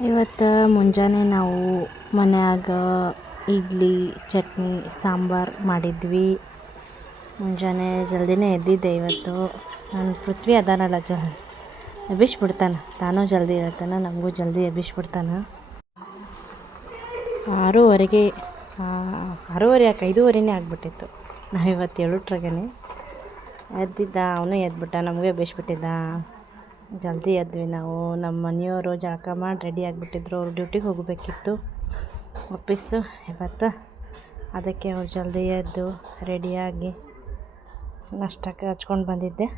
ಇವತ್ತು ಮುಂಜಾನೆ ನಾವು ಮನ್ಯಾಗ ಇಡ್ಲಿ ಚಟ್ನಿ ಸಾಂಬಾರು ಮಾಡಿದ್ವಿ. ಮುಂಜಾನೆ ಜಲ್ದಿನೇ ಎದ್ದಿದ್ದೆ ಇವತ್ತು. ನನ್ನ ಪೃಥ್ವಿ ಅದಾನಲ್ಲ ಎಬ್ಬಿಸ್ಬಿಡ್ತಾನೆ. ತಾನೂ ಜಲ್ದಿ ಹೇಳ್ತಾನೆ, ನಮಗೂ ಜಲ್ದಿ ಎಬ್ಬಿಸ್ಬಿಡ್ತಾನೆ. 6:30 6:30 ಯಾಕೆ 5:30 ಆಗಿಬಿಟ್ಟಿತ್ತು. ನಾವಿವತ್ತು 7:00 ಎದ್ದಿದ್ದ. ಅವನು ಎದ್ಬಿಟ್ಟ, ನಮಗೂ ಎಬ್ಬಿಸ್ಬಿಟ್ಟಿದ್ದ. ಜಲ್ದಿ ಎದ್ವಿ ನಾವು. ನಮ್ಮ ಮನೆಯವರು ಜಳಕ ಮಾಡಿ ರೆಡಿ ಆಗಿಬಿಟ್ಟಿದ್ರು. ಅವ್ರು ಡ್ಯೂಟಿಗೆ ಹೋಗಬೇಕಿತ್ತು ಆಫೀಸು ಇವತ್ತು. ಅದಕ್ಕೆ ಅವ್ರು ಜಲ್ದಿ ಎದ್ದು ರೆಡಿಯಾಗಿ ನಾಷ್ಟಕ್ಕೆ ಹಚ್ಕೊಂಡು ಬಂದಿದ್ದೆ.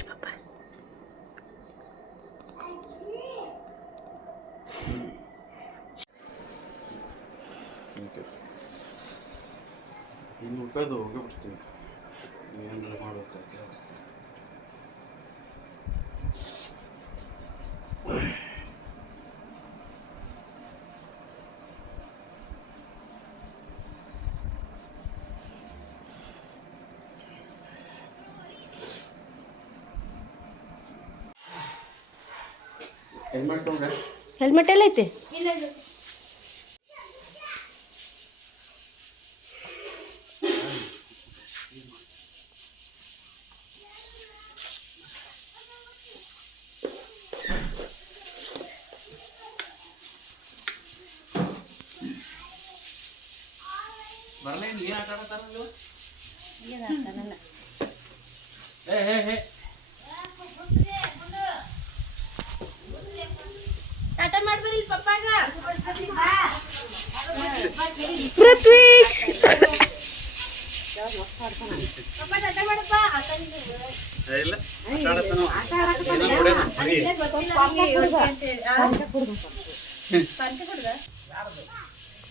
ಹೆಲ್ಮೆಟ್ ಎಲ್ಲ ಐತೆ? ಟಾಟಾ ಮಾಡ್ಬರಿ ಪಪ್ಪಾಗ.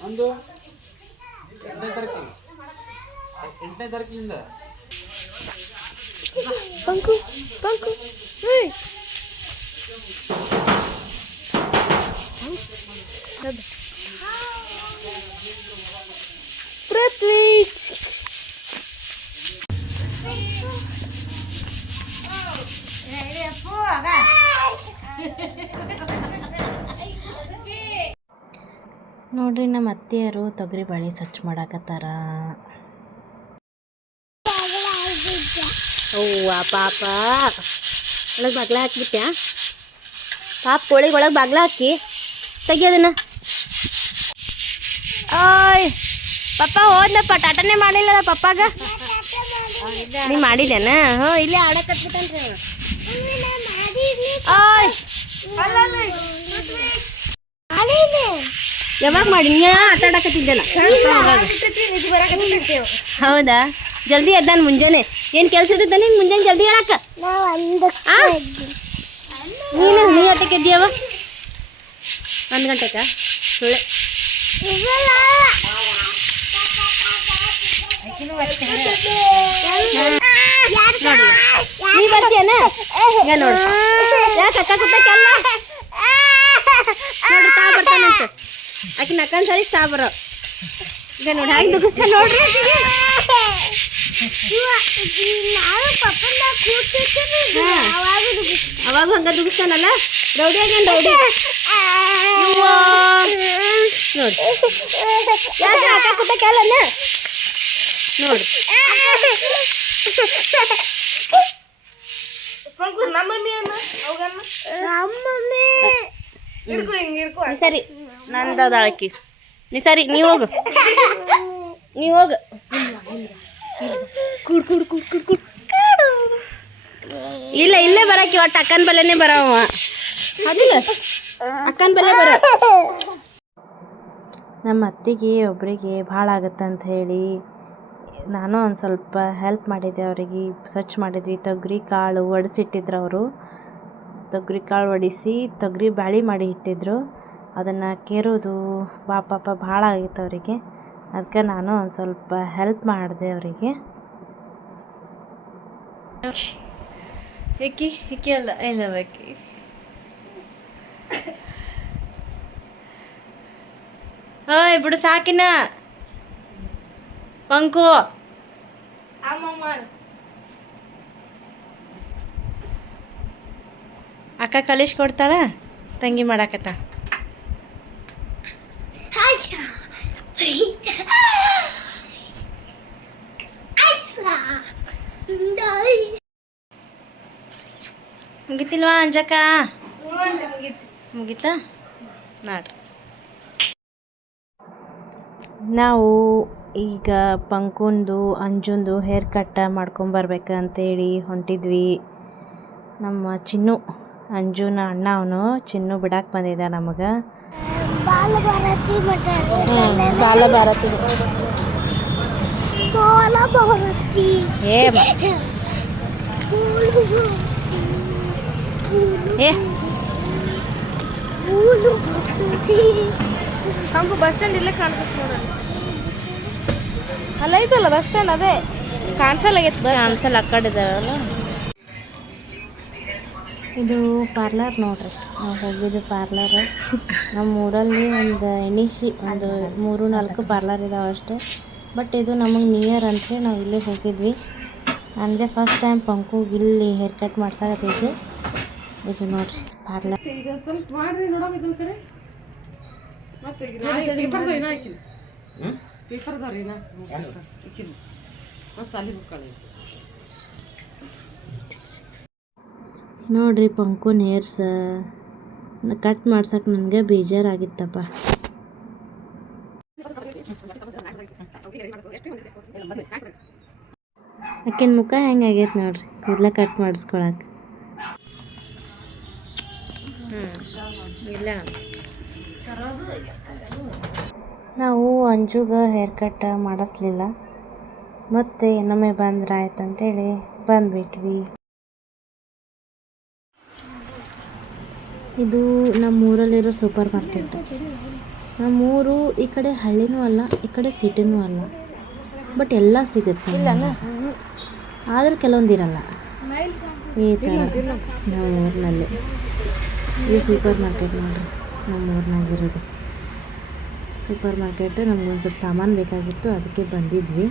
ಒಂದು 8ನೇ ತಾರೀಕಿನಿಂದ ಪಂಕು ಪಂಕು ಪೃಥ್ವಿ ನೋಡ್ರಿ, ನಮ್ಮ ಅತ್ತೆಯರು ತೊಗರಿ ಬೇಳೆ ಸ್ವಚ್ಛ ಮಾಡಾಕತ್ತಾರ. ಅವ್ವ ಪಾಪ, ಒಳಗೆ ಬಾಗ್ಲ ಹಾಕ್ಬಿಟ್ಟ್ಯಾ? ಪಾಪ ಕೋಳಿಗೆ ಒಳಗೆ ಬಾಗ್ಲ ಹಾಕಿ ತೆಗಿಯೋದನ್ನ. ಓಯ್ ಪಪ್ಪ ಹೋದ್ನಪ್ಪ, ಟಾಟನೇ ಮಾಡಿಲ್ಲಲ್ಲ ಪಪ್ಪಾಗ. ನೀ ಮಾಡಿದ್ದೇನ? ಹ್ಞೂ, ಇಲ್ಲೇ ಆಡಕತ್ಬಿಟ್ಟನ್ರಿ. ಓಯ್ ಯಾವಾಗ ಮಾಡಿ? ನೀ ಆಟ ಆಡಕತ್ತಿದ್ದಲ್ಲ. ಹೌದಾ? ಜಲ್ದಿ ಎದ್ದಾನ ಮುಂಜಾನೆ. ಏನು ಕೆಲಸ ಇದ್ದ ನೀನು ಮುಂಜಾನೆ ಜಲ್ದಿ ಹೇಳಕ್ಕ? ನೀ ಅಟ್ಟಕ್ಕೆ ಎದ್ದೀಯವ? 1 ಗಂಟೆಗ ಸುಳ್ಳೆ. ನೀ ಬರ್ತೀಯನ? ಈಗ ನೋಡು, ಯಾಕೆ ಅಕ್ಕ ಕುತ್ತಕ್ಕೆಲ್ಲ ನೋಡ್ರಿ ತಾ ಬರ್ತಾನಂತ. ಆಕೆ ನಕ್ಕನ್ ಸರಿ ತಾ ಬರೋ. ಈಗ ನೋಡಿ ಹಾಗೆ ದುಗಿಸ್ತಾ ನೋಡ್ರಿ. ಅವಾಗ ಹಂಗ ದುಗಿಸ್ತಾನಲ್ಲ, ರೌಡಿ ಆಗ್ಯಾನ ರೌಡಿ. ನೋಡಿ ಯಾಕೆ ಅಕ್ಕ ಕುತ್ತಕ್ಕೆಲ್ಲನ ನೋಡ್ರಿ. ಸರಿ ನಂದದ ಅಳಕಿ. ನೀ ಸರಿ, ನೀ ಹೋಗು, ನೀ ಹೋಗು. ಕುಡ್ ಕುಡ್ ಕುಡ್ ಕುಡ್ ಕುಡ್ ಇಲ್ಲ, ಇಲ್ಲೇ ಬರಕ್ಕೆ. ಒಟ್ಟು ಅಕ್ಕನ ಬಲ್ಲೆನೇ ಬರವ. ಅದಿಲ್ಲ, ಅಕ್ಕನ ಬಲ್ಲೆ ಬರ. ನಮ್ಮ ಅತ್ತಿಗೆ ಒಬ್ಬರಿಗೆ ಭಾಳ ಆಗುತ್ತಂತ ಹೇಳಿ ನಾನು ಒಂದು ಸ್ವಲ್ಪ ಹೆಲ್ಪ್ ಮಾಡಿದ್ದೆ. ಅವರಿಗೆ ಸ್ವಚ್ಛ ಮಾಡಿದ್ವಿ. ತೊಗರಿ ಕಾಳು ಒಡಿಸಿಟ್ಟಿದ್ರು ಅವರು. ತೊಗರಿ ಕಾಳು ಒಡಿಸಿ ತೊಗರಿ ಬ್ಯಾಳೆ ಮಾಡಿ ಇಟ್ಟಿದ್ರು. ಅದನ್ನು ಕೇರೋದು ಪಾಪ ಭಾಳ ಆಗಿತ್ತು ಅವರಿಗೆ. ಅದಕ್ಕೆ ನಾನು ಒಂದು ಸ್ವಲ್ಪ ಹೆಲ್ಪ್ ಮಾಡಿದೆ ಅವರಿಗೆ. ಹಿಕ್ಕಿ ಅಲ್ಲ ಇಲ್ಲ ಬೇಕಿ. ಓಯ್ ಬಿಡು ಸಾಕಿನ ಪಂಕು. ಅಕ್ಕ ಕಲಿಸ್ಕೊಡ್ತಾಳ, ತಂಗಿ ಮಾಡಾಕತ್ತ. ಮುಗಿತಿಲ್ವಾ ಅಂಜಕ್ಕ? ಮುಗೀತಾ ನೋಡ್ರಿ. ನಾವು ಈಗ ಪಂಕುಂದು ಅಂಜುಂದು ಹೇರ್ ಕಟ್ ಮಾಡ್ಕೊಂಬರ್ಬೇಕಂತೇಳಿ ಹೊಂಟಿದ್ವಿ. ನಮ್ಮ ಚಿನ್ನು ಅಂಜುನ ಅಣ್ಣ ಅವನು ಚಿನ್ನು ಬಿಡಕ್ಕೆ ಬಂದಿದ್ದ ನಮಗೆ. ಬಾಲಭಾರತಿ ನಮಗೂ ಬಸ್ ಸ್ಟ್ಯಾಂಡ್ ಇಲ್ಲೇ ಕಾಣಿಸುತ್ತೆ ನೋಡ್ರಿ. ಅಲ್ಲ ಐತಲ್ಲ ಬಸ್ ಸ್ಟ್ಯಾಂಡ್, ಅದೇ ಕಾಣಿಸಲ್ಲಾಗೈತೆ. ಕಾಣಿಸಲ್ಲ ಆ ಕಡೆ ಇದಾವಲ್ಲ. ಇದು ಪಾರ್ಲರ್ ನೋಡ್ರಿ, ನಾವು ಹೋಗಿದ್ದು ಪಾರ್ಲರ್. ನಮ್ಮ ಊರಲ್ಲಿ ಒಂದು ಎಣಿಸಿ ಒಂದು 3-4 ಪಾರ್ಲರ್ ಇದಾವೆ ಅಷ್ಟೇ. ಬಟ್ ಇದು ನಮಗೆ ನಿಯರ್ ಅಂತ ನಾವು ಇಲ್ಲೇ ಹೋಗಿದ್ವಿ. ನನ್ನದೇ ಫಸ್ಟ್ ಟೈಮ್ ಪಂಕುಗೆ ಇಲ್ಲಿ ಹೇರ್ ಕಟ್ ಮಾಡ್ಸಕತ್ತೈತಿ. ಇದು ನೋಡ್ರಿ ಪಾರ್ಲರ್. ಈಗ ಸ್ವಲ್ಪ ಮಾಡ್ರಿ ನೋಡಮ್ ಇದೊಂದು ಸರಿ. ಮತ್ತೆ ಈಗ ಪೇಪರ್ದವ್ರು ಏನೋ ಹಾಕಿಲ್ಲ, ಪೇಪರ್ದವ್ರು ಏನೋ ಹಾಕಿಲ್ಲ. ಬಸ್ ಅಲ್ಲಿ ಹೋಗ್ಕೊಳ್ಳಿ. ನೋಡ್ರಿ ಪಂಕುನ್ ಹೇರ್ಸ್ ಕಟ್ ಮಾಡ್ಸಕ್ಕೆ ನನಗೆ ಬೇಜಾರಾಗಿತ್ತಪ್ಪ. ಆಕಿನ ಮುಖ ಹೆಂಗಾಗೈತೆ ನೋಡ್ರಿ ಕೂದಲ ಕಟ್ ಮಾಡಿಸ್ಕೊಳಕ್ಕೆ. ಇಲ್ಲ ನಾವು ಅಂಜುಗೆ ಹೇರ್ ಕಟ್ ಮಾಡಿಸ್ಲಿಲ್ಲ, ಮತ್ತೆ ಇನ್ನೊಮ್ಮೆ ಬಂದ್ರೆ ಆಯ್ತಂತೇಳಿ ಬಂದುಬಿಟ್ವಿ. ಇದು ನಮ್ಮೂರಲ್ಲಿರೋ ಸೂಪರ್ ಮಾರ್ಕೆಟ್. ನಮ್ಮೂರು ಈ ಕಡೆ ಹಳ್ಳಿನೂ ಅಲ್ಲ, ಈ ಕಡೆ ಸಿಟಿನೂ ಅಲ್ಲ, ಬಟ್ ಎಲ್ಲ ಸಿಗುತ್ತೆ. ಆದರೂ ಕೆಲವೊಂದು ಇರಲ್ಲ. ಈ ಥರ ನಮ್ಮ ಊರಿನಲ್ಲಿ ಈ ಸೂಪರ್ ಮಾರ್ಕೆಟ್ ನೋಡ್ರಿ, ನಮ್ಮ ಊರಿನಾಗಿರೋದು ಸೂಪರ್ ಮಾರ್ಕೆಟ್. ನಮ್ಗೊಂದು ಸ್ವಲ್ಪ ಸಾಮಾನು ಬೇಕಾಗಿತ್ತು, ಅದಕ್ಕೆ ಬಂದಿದ್ವಿ.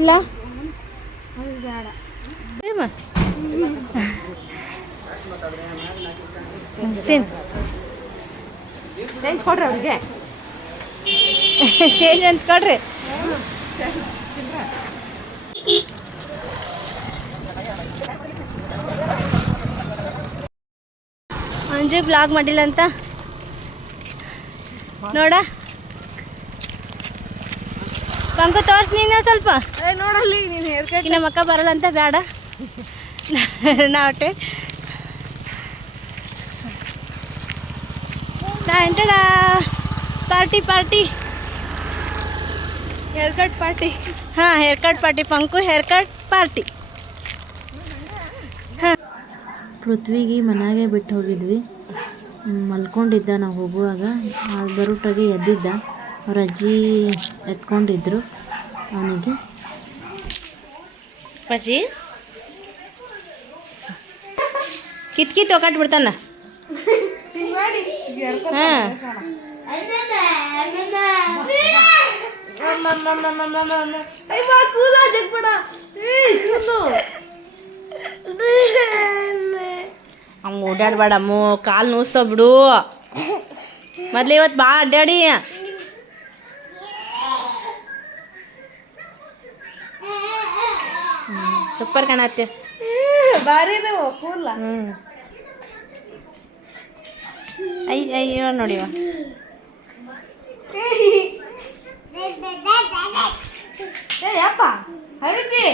ಇಲ್ಲ ಚೇಂಜ್ ಕೊಡ್ರಿ ಅವ್ರಿಗೆ, ಚೇಂಜ್ ಅಂತ ಕೊಡ್ರಿ. ಅಂಜು ಬ್ಲಾಗ್ ಮಾಡಿಲ್ಲ ಅಂತ ನೋಡ. ಪಂಕು ತೋರ್ಸ್ ನೀನು ಸ್ವಲ್ಪ. ನೋಡಲ್ಲಿ ನೀನು ಹೇರ್ ಕಟ್ ನಮ್ಮ ಅಕ್ಕ ಬರಲ್ಲ ಅಂತ ಬೇಡ ನಾವಟ್ಟೆ. Party hair cut party. ಹಾಂ, hair cut party. Punk hair cut party. ಹಾಂ, ಪೃಥ್ವಿಗೆ ಮನೆಯಾಗೆ ಬಿಟ್ಟು ಹೋಗಿದ್ವಿ. ಮಲ್ಕೊಂಡಿದ್ದ ನಾವು ಹೋಗುವಾಗ. ಬರೋಟಾಗೆ ಎದ್ದಿದ್ದ, ಅವ್ರ ಅಜ್ಜಿ ಎತ್ಕೊಂಡಿದ್ರು ಅವನಿಗೆ. ಪಜ್ಜಿ ಕಿತ್ಕಿತ್ತು ಒಕ್ಕಟ್ಬಿಡ್ತಾನ. ಹಾಂ, ಕೂಲ ಜಗ್ಬೇಡ. ಹಂಗೆ ಓಡಾಡ್ಬೇಡ ಅಮ್ಮು, ಕಾಲು ನೋಸ್ತಾವ ಬಿಡು. ಮೊದ್ಲು ಇವತ್ತು ಭಾಳ ಅಡ್ಡಾಡಿ. ಸೂಪರ್ ಕಾಣತ್ತೆ. ಭಾರಿ ಇದಾವ ಕೂಲ. ಅಯ್ಯ ನೋಡಿವ. ಏ ಯಪ್ಪ ಹರಿತಿ